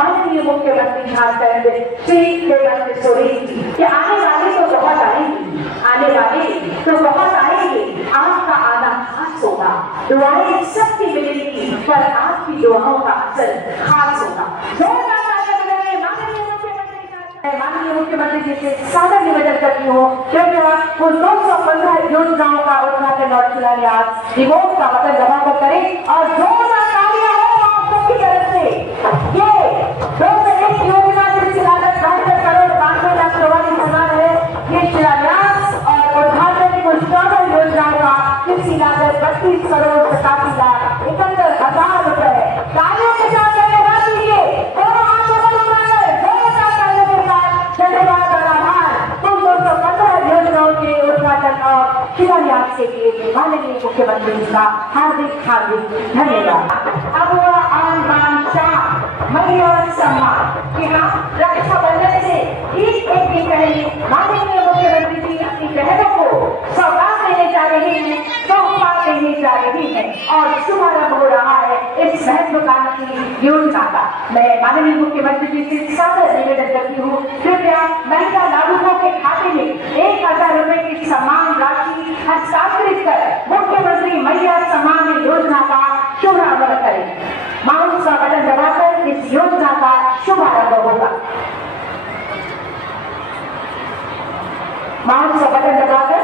माननीय मुख्यमंत्री झारखंड श्री हेमंत सोरेन जी कि आने वाले तो बहुत आएंगे, आने वाले तो बहुत आएंगे, आपका आना खास होगा, दुआएं सबकी मिलेंगी पर आपकी दुआओं का असर खास होगा। माननीय मुख्यमंत्री जी से सादर निवेदन करती हूँ कृपया उन 215 योजनाओं का उद्घाटन और शिलान्यास रिमोट का बटन दबाकर करें और जोरदार तालियां हो आप सबकी तरफ से। ये 201 योजना जिसकी लागत 72 करोड़ 92,44,000 है, ये शिलान्यास और उद्घाटन कुछ 14 योजनाओं का जिसकी लागत 32 करोड़ 87,71,000 रुपए है। तालियों के साथ धन्यवाद दीजिए। धन्यवाद और आभार तुम 215 योजनाओं के उद्घाटन और शिलान्यास के लिए माननीय मुख्यमंत्री जी का हार्दिक हार्दिक धन्यवाद। अब हुआ आन बान शान महिला सम्मान कि हम रक्षाबंधन से ठीक एक दिन पहले माननीय मुख्यमंत्री जी अपनी बहनों को सौगात देने जा रहे हैं, तोहफा देने जा रही है और शुभारंभ हो रहा है इस महत्वाकांक्षी योजना का। मैं माननीय मुख्यमंत्री जी से सादर निवेदन करती हूँ कृपया महिला लाभुकों के खाते में 1,000 रुपए की सम्मान राशि हस्तांतरित कर मुख्यमंत्री महिला सम्मान योजना का शुभारंभ करें। माउस का बटन दबाकर इस योजना का शुभारंभ होगा। माउस का बटन दबाकर